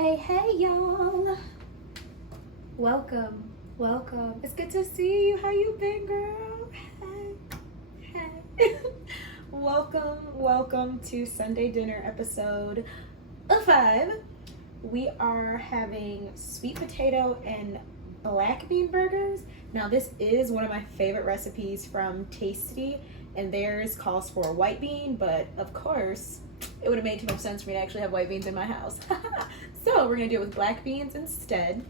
Hey y'all, welcome. It's good to see you. How you been, girl? Hey. welcome to Sunday dinner episode 5. We are having sweet potato and black bean burgers. Now this is one of my favorite recipes from Tasty, and theirs calls for a white bean, but of course it would have made too much sense for me to actually have white beans in my house. So we're gonna do it with black beans instead.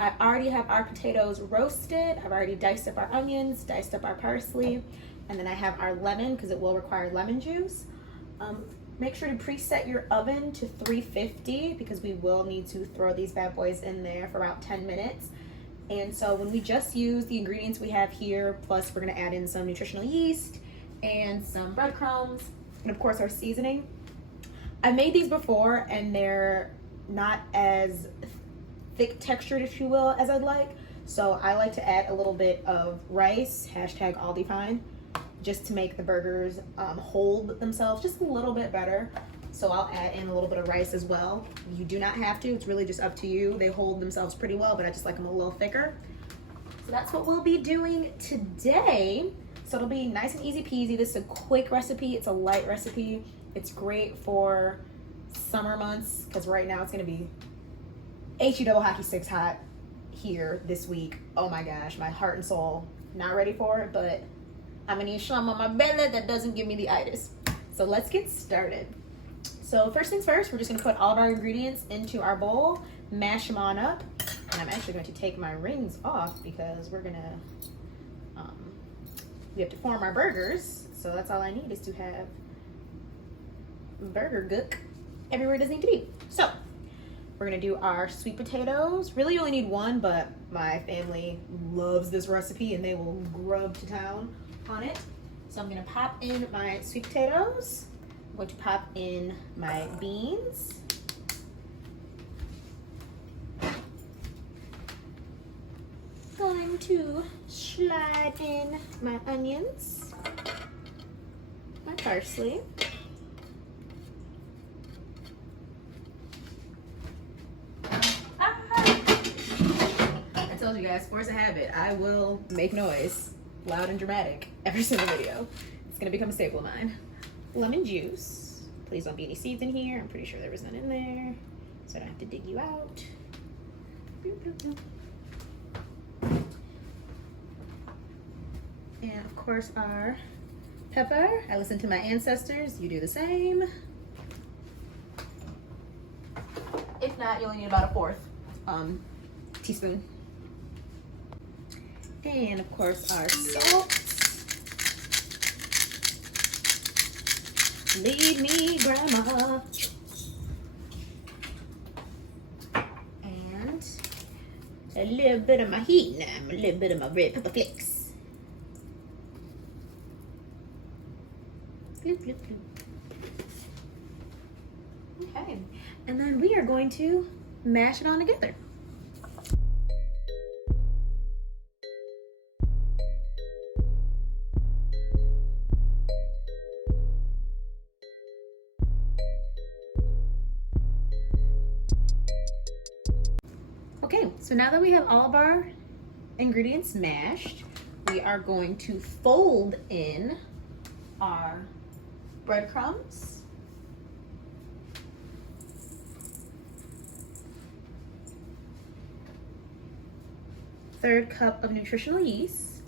I already have our potatoes roasted. I've already diced up our onions, diced up our parsley, and then I have our lemon because it will require lemon juice. Make sure to preset your oven to 350 because we will need to throw these bad boys in there for about 10 minutes. And so when we just use the ingredients we have here, plus we're gonna add in some nutritional yeast and some breadcrumbs, and of course our seasoning. I made these before and they're not as thick textured, if you will, as I'd like. So I like to add a little bit of rice, hashtag Aldi fine, just to make the burgers hold themselves just a little bit better. So I'll add in a little bit of rice as well. You do not have to, it's really just up to you. They hold themselves pretty well, but I just like them a little thicker. So that's what we'll be doing today. So it'll be nice and easy peasy. This is a quick recipe, it's a light recipe. It's great for summer months because right now it's gonna be HE double hockey sticks hot here this week. Oh my gosh, my heart and soul not ready for it, but I'm gonna eat something on my belly that doesn't give me the itis. So let's get started. So first things first, we're just gonna put all of our ingredients into our bowl, mash them on up, and I'm actually going to take my rings off because we're gonna we have to form our burgers. So that's all I need is to have burger gook everywhere it does need to be. So we're gonna do our sweet potatoes. Really you only need one, but my family loves this recipe and they will grub to town on it. So I'm gonna pop in my sweet potatoes. I'm going to pop in my beans. Going to slide in my onions, my parsley, I told you guys, force a habit. I will make noise, loud and dramatic, every single video. It's gonna become a staple of mine. Lemon juice. Please don't be any seeds in here. I'm pretty sure there was none in there, so I don't have to dig you out. And of course our pepper. I listen to my ancestors. You do the same. If not, you only need about a 1/4 teaspoon. And of course our salt. Lead me, grandma. And a little bit of my heat now, a little bit of my red pepper flakes. Bloop, bloop, bloop. Okay, and then we are going to mash it on together. Okay, so now that we have all of our ingredients mashed, we are going to fold in our breadcrumbs, third cup of nutritional yeast,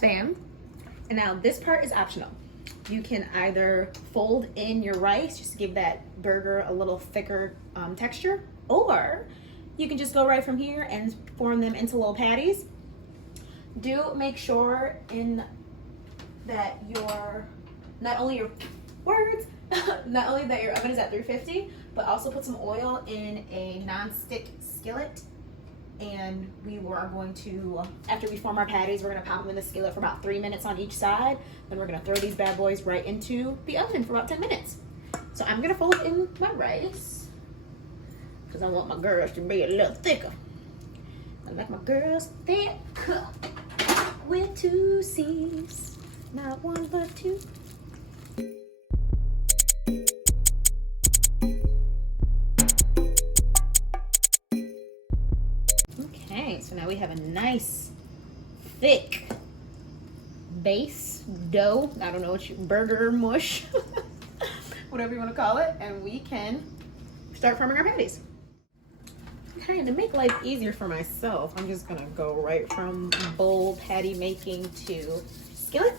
bam. And now this part is optional. You can either fold in your rice just to give that burger a little thicker texture, or you can just go right from here and form them into little patties. Do make sure that not only that your oven is at 350, but also put some oil in a non-stick skillet. And we are going to, after we form our patties, we're going to pop them in the skillet for about 3 minutes on each side. Then we're going to throw these bad boys right into the oven for about 10 minutes. So I'm gonna fold in my rice because I want my girls to be a little thicker. I like my girls thick with 2 C's, not 1 but 2. Okay, so now we have a nice thick base dough. I don't know what you, burger mush, whatever you want to call it, and we can start forming our patties. Okay, to make life easier for myself, I'm just gonna go right from bowl patty making to skillet.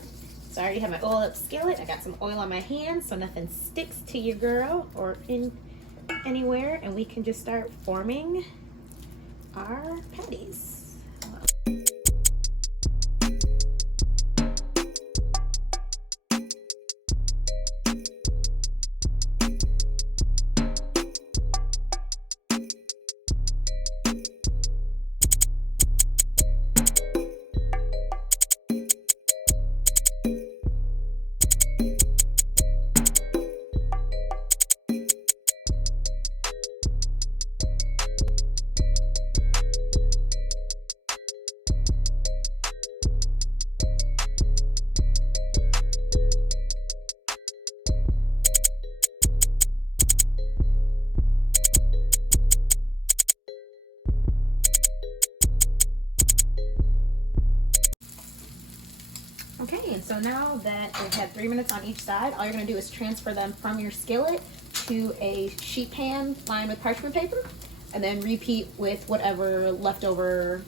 So I already have my oil up skillet. I got some oil on my hands so nothing sticks to your girl or in anywhere, and we can just start forming our patties. Okay, and so now that we've had 3 minutes on each side, all you're gonna do is transfer them from your skillet to a sheet pan lined with parchment paper, and then repeat with whatever leftover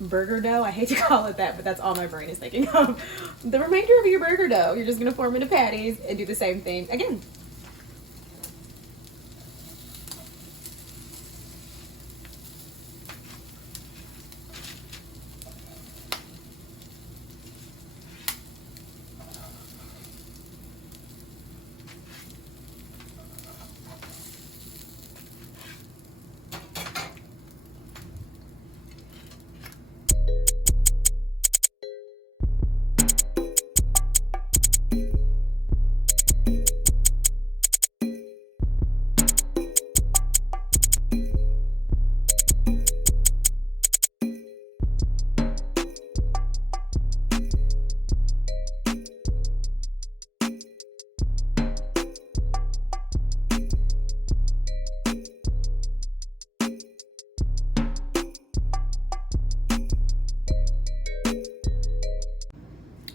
burger dough. I hate to call it that, but that's all my brain is thinking of. The remainder of your burger dough, you're just gonna form into patties and do the same thing again.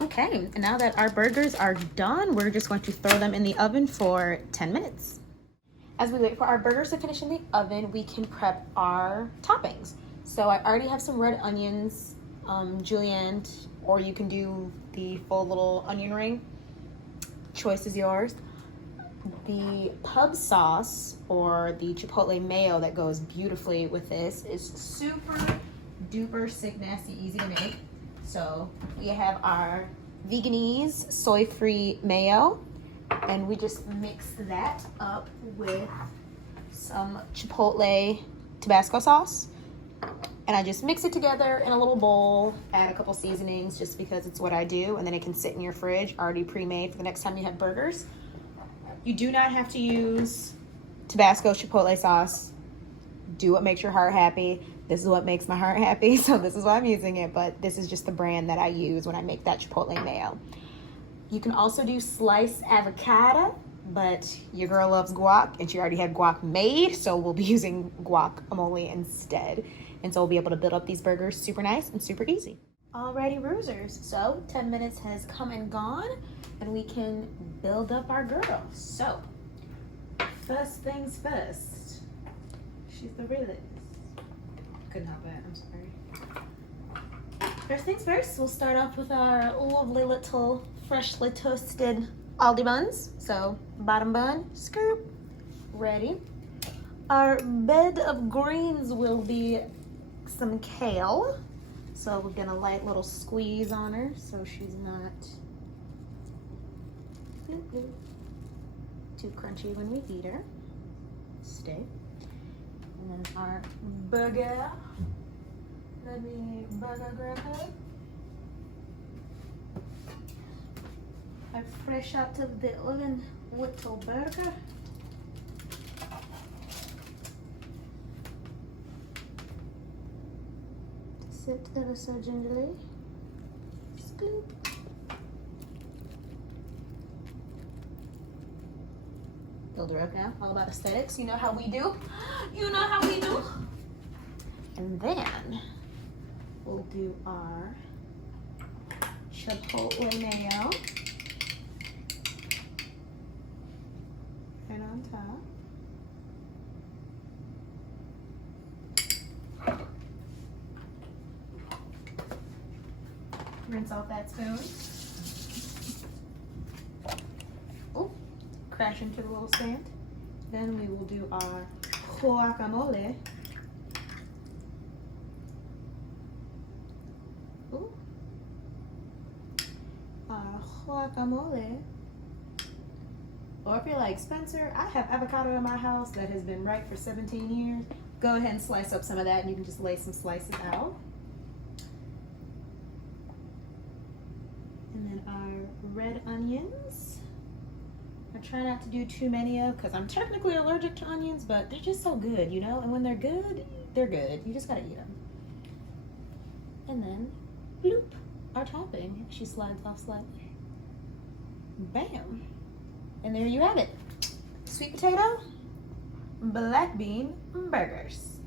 Okay, and now that our burgers are done, we're just going to throw them in the oven for 10 minutes. As we wait for our burgers to finish in the oven, we can prep our toppings. So I already have some red onions, julienne, or you can do the full little onion ring. Choice is yours. The pub sauce or the chipotle mayo that goes beautifully with this is super duper sick nasty easy to make. So we have our Veganese soy-free mayo, and we just mix that up with some chipotle Tabasco sauce, and I just mix it together in a little bowl, add a couple seasonings just because it's what I do, and then it can sit in your fridge already pre-made for the next time you have burgers. You do not have to use Tabasco chipotle sauce. Do what makes your heart happy. This is what makes my heart happy, so this is why I'm using it, but this is just the brand that I use when I make that chipotle mayo. You can also do sliced avocado, but your girl loves guac, and she already had guac made, so we'll be using guacamole instead. And so we'll be able to build up these burgers super nice and super easy. Alrighty, Roosers, so 10 minutes has come and gone, and we can build up our girl. So, first things first, she's the realest. Couldn't help it, I'm sorry. First things first, we'll start off with our lovely little freshly toasted Aldi buns. So, bottom bun, scoop, ready. Our bed of greens will be some kale. So we're gonna light little squeeze on her so she's not too crunchy when we eat her. Stay. And then our burger. Let me burger grab her. Our fresh out of the oven little burger. Sit ever so gingerly. Scoop. Builder up now. All about aesthetics. You know how we do. You know how we do. And then we'll do our chipotle mayo. And on top. Rinse off that spoon. Oh, crash into the little stand. Then we will do our guacamole. Ooh. Our guacamole. Or if you're like Spencer, I have avocado in my house that has been ripe for 17 years. Go ahead and slice up some of that and you can just lay some slices out. And then our red onions. I try not to do too many of because I'm technically allergic to onions, but they're just so good, you know? And when they're good, they're good. You just gotta eat them. And then, bloop, our topping. She slides off slightly. Bam. And there you have it. Sweet potato, black bean burgers.